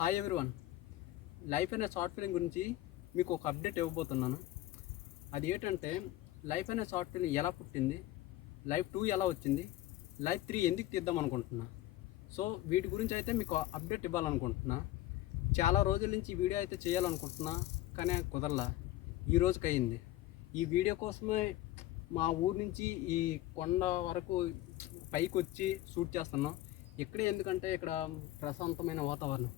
Hi everyone. Life అనే short film గురించి మీకు ఒక అప్డేట్ ఇవ్వబోతున్నాను. అది ఏంటంటే లైఫ్ అనే షార్ట్ ఫిలిం ఎలా పుట్టింది, లైఫ్ 2 ఎలా వచ్చింది, లైఫ్ 3 ఎందుకు తీద్దాం అనుకుంటున్నా. సో వీటి గురించి అయితే మీకు అప్డేట్ ఇవ్వాలనుకుంటున్నా. చాలా రోజుల నుంచి ఈ వీడియో అయితే చేయాలనుకుంటున్నా, కానీ కుదరలా. ఈ రోజుకి అయింది. ఈ వీడియో కోసమే మా ఊరు నుంచి ఈ కొండ వరకు పైకి వచ్చి షూట్ చేస్తున్నాం. ఇక్కడే ఎందుకంటే ఇక్కడ ప్రశాంతమైన వాతావరణం,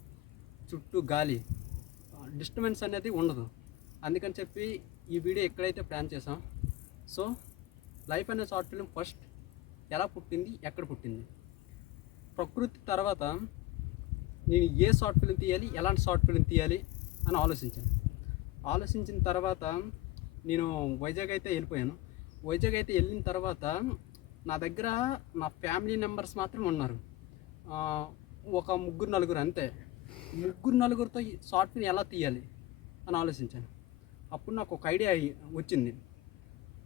చుట్టూ గాలి, డిస్టర్బెన్స్ అనేది ఉండదు. అందుకని చెప్పి ఈ వీడియో ఎక్కడైతే ప్లాన్ చేసాం. సో లైఫ్ అనే షార్ట్ ఫిలిం ఫస్ట్ ఎలా పుట్టింది, ఎక్కడ పుట్టింది, ప్రకృతి తర్వాత నేను ఏ షార్ట్ ఫిలిం తీయాలి, ఎలాంటి షార్ట్ ఫిలిం తీయాలి అని ఆలోచించిన తర్వాత నేను వైజాగ్ అయితే వెళ్ళిపోయాను. వైజాగ్ అయితే వెళ్ళిన తర్వాత నా దగ్గర నా ఫ్యామిలీ మెంబర్స్ మాత్రం ఉన్నారు, ఒక 3-4 అంతే. 3-4తో షార్ట్ ఫిల్మ్ ఎలా తీయాలి అని ఆలోచించాను. అప్పుడు నాకు ఒక ఐడియా వచ్చింది.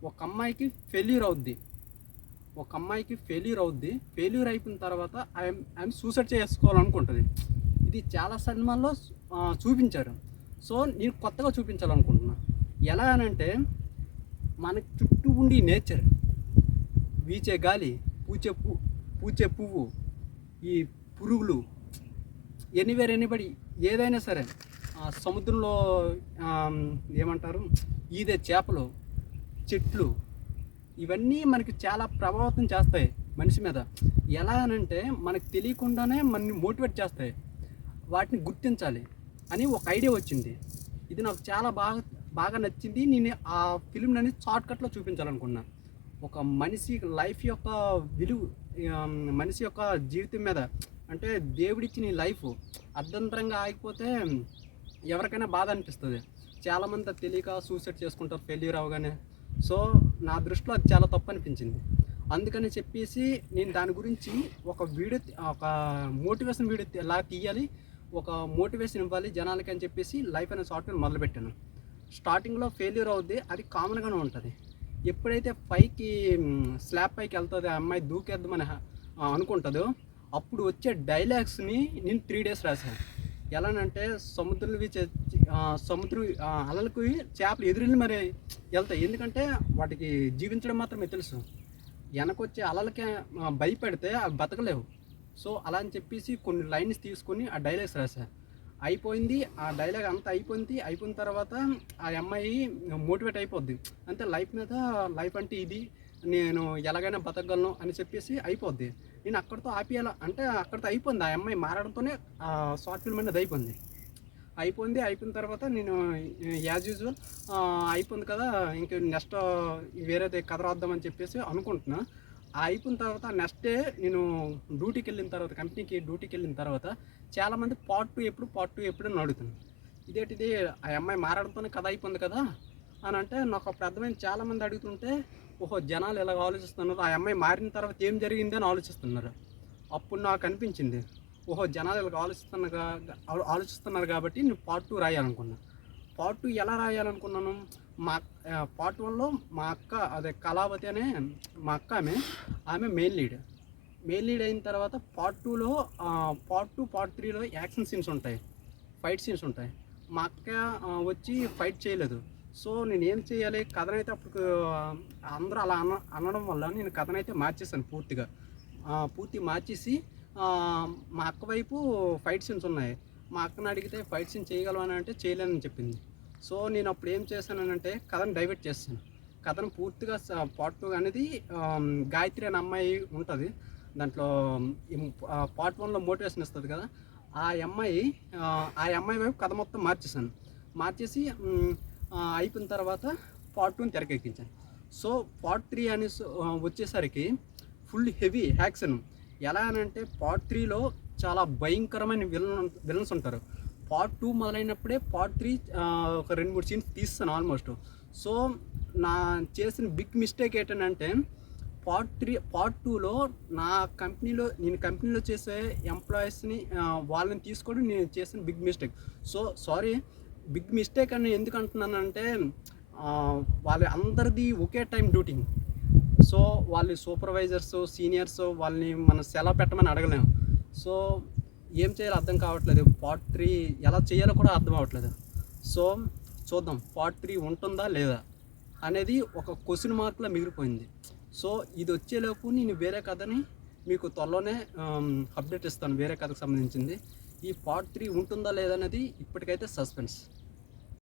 ఒక అమ్మాయికి ఫెయిల్యూర్ అవుద్ది. ఫెయిల్యూర్ అయిపోయిన తర్వాత ఆమె సూసైడ్ చేసుకోవాలనుకుంటుంది. ఇది చాలా సినిమాల్లో చూపించారు. సో నేను కొత్తగా చూపించాలనుకుంటున్నా. ఎలా అనంటే మనకి చుట్టూ ఉండి నేచర్, వీచే గాలి, పూచే పువ్వు, ఈ పురుగులు, ఎనీబడి ఏదైనా సరే, సముద్రంలో ఏమంటారు ఈదే చేపలు, చెట్లు, ఇవన్నీ మనకి చాలా ప్రభావితం చేస్తాయి మనిషి మీద. ఎలా అనంటే మనకు తెలియకుండానే మనని మోటివేట్ చేస్తాయి. వాటిని గుర్తించాలి అని ఒక ఐడియా వచ్చింది. ఇది నాకు చాలా బాగా నచ్చింది. నేను ఆ ఫిల్మ్ని షార్ట్కట్లో చూపించాలనుకున్నా. ఒక మనిషి లైఫ్ యొక్క విలువ, మనిషి యొక్క జీవితం మీద, అంటే దేవుడిచ్చిన లైఫ్ అర్ధంతరంగా ఆగిపోతే ఎవరికైనా బాధ అనిపిస్తుంది. చాలామంది తెలియక సూసైడ్ చేసుకుంటారు ఫెయిల్యూర్ అవగానే. సో నా దృష్టిలో అది చాలా తప్పు అనిపించింది. అందుకని చెప్పేసి నేను దాని గురించి ఒక మోటివేషన్ వీడియో ఎలా తీయాలి, ఒక మోటివేషన్ ఇవ్వాలి జనాలకి అని చెప్పేసి లైఫ్ అనే సాఫ్ట్వేర్ మొదలుపెట్టాను. స్టార్టింగ్లో ఫెయిల్యూర్ అవుద్ది, అది కామన్గానే ఉంటుంది. ఎప్పుడైతే స్లాబ్ పైకి వెళ్తుంది, ఆ అమ్మాయి దూకేద్దామని అనుకుంటుందో, అప్పుడు వచ్చే డైలాగ్స్ని నేను 3 days రాశాను. ఎలానంటే సముద్రం అలలకు చేపలు ఎదురెళ్ళి మరి వెళ్తాయి. ఎందుకంటే వాటికి జీవించడం మాత్రమే తెలుసు. వెనకొచ్చే అలలకే భయపెడితే అవి బతకలేవు. సో అలా అని చెప్పేసి కొన్ని లైన్స్ తీసుకొని ఆ డైలాగ్స్ రాశాను. అయిపోయింది. ఆ డైలాగ్ అంతా అయిపోయిన తర్వాత ఆ అమ్మాయి మోటివేట్ అయిపోద్ది. అంటే లైఫ్ అంటే ఇది, నేను ఎలాగైనా బతకగలను అని చెప్పేసి అయిపోద్ది. నేను అక్కడితో ఆపేయాల అంటే అక్కడితో అయిపోయింది. ఆ అమ్మాయి మారడంతోనే ఆ షార్ట్ ఫిల్మ్ అనేది అయిపోయిన తర్వాత నేను యాజ్ యూజువల్ అయిపోయింది కదా, ఇంక నెక్స్ట్ వేరేది కథ రాద్దామని చెప్పేసి అనుకుంటున్నా. అయిపోయిన తర్వాత నెక్స్ట్ డే నేను కంపెనీకి డ్యూటీకి వెళ్ళిన తర్వాత చాలామంది పార్ట్ టూ ఎప్పుడు అని అడుగుతున్నాను. ఇదేంటిది, ఆ అమ్మాయి మారడంతోనే కథ అయిపోయింది కదా అని అంటే నాకు అప్పుడు అర్థమైంది. చాలామంది అడుగుతుంటే ఓహో జనాలు ఎలా ఆలోచిస్తున్నారు, ఆ అమ్మాయి మారిన తర్వాత ఏం జరిగింది అని ఆలోచిస్తున్నారు. అప్పుడు నాకు అనిపించింది, ఓహో జనాలు ఇలా ఆలోచిస్తున్నారు కాబట్టి నేను పార్ట్ 2 రాయాలనుకున్నాను. పార్ట్ 2 ఎలా రాయాలనుకున్నాను, పార్ట్ 1లో మా అక్క, అదే కళావతి అనే మా అక్క, ఆమె మెయిన్ లీడ్ అయిన తర్వాత పార్ట్ 2లో పార్ట్ 2 పార్ట్ 3లో యాక్షన్ సీన్స్ ఉంటాయి, ఫైట్ సీన్స్ ఉంటాయి. మా అక్క వచ్చి ఫైట్ చేయలేదు. సో నేను ఏం చేయాలి, కథనైతే అప్పుడు అందరూ అలా అనడం వల్ల నేను కథనైతే మార్చేసాను. పూర్తి మార్చేసి మా అక్క వైపు ఫైట్ సీన్స్ ఉన్నాయి. మా అక్కని అడిగితే ఫైట్ సీన్ చేయగలవు అని అంటే చేయలేనని చెప్పింది. సో నేను అప్పుడు ఏం చేశానంటే కథను డైవర్ట్ చేస్తాను. కథను పూర్తిగా పార్ట్ 2 అనేది గాయత్రి అనే అమ్మాయి ఉంటుంది. దాంట్లో పార్ట్ 1లో మోటివేషన్ ఇస్తుంది కదా, ఆ అమ్మాయి వైపు కథ మొత్తం మార్చేసి అయిపోయిన తర్వాత పార్ట్ 2ని తెరకెక్కించాను. సో పార్ట్ 3 అని వచ్చేసరికి ఫుల్ హెవీ యాక్షన్. ఎలా అనంటే పార్ట్ 3లో చాలా భయంకరమైన విలన్స్ ఉంటారు. పార్ట్ 2 మొదలైనప్పుడే పార్ట్ 3 ఒక 2-3 సీన్స్ తీస్తాను ఆల్మోస్ట్. సో నా చేసిన బిగ్ మిస్టేక్ ఏంటంటే పార్ట్ 2లో నేను కంపెనీలో చేసే ఎంప్లాయీస్ని వాళ్ళని తీసుకోవడం నేను చేసిన big mistake. So sorry, big mistake అని ఎందుకు అంటున్నానంటే వాళ్ళ అందరిది ఒకే టైం డ్యూటీ. సో వాళ్ళు సూపర్వైజర్స్, సీనియర్స్, వాళ్ళని మనం సెలవు పెట్టమని అడగలేము. సో ఏం చేయాలో అర్థం కావట్లేదు. పార్ట్ 3 ఎలా చేయాలో కూడా అర్థం అవ్వట్లేదు. సో చూద్దాం పార్ట్ 3 ఉంటుందా లేదా అనేది ఒక క్వెషన్ మార్క్‌లా మిగిలిపోయింది. సో ఇది వచ్చేలోపు నేను వేరే కథని మీకు త్వరలోనే అప్డేట్ ఇస్తాను, వేరే కథకు సంబంధించింది. ఈ పార్ట్ 3 ఉంటుందా లేదా అనేది ఇప్పటికైతే సస్పెన్స్.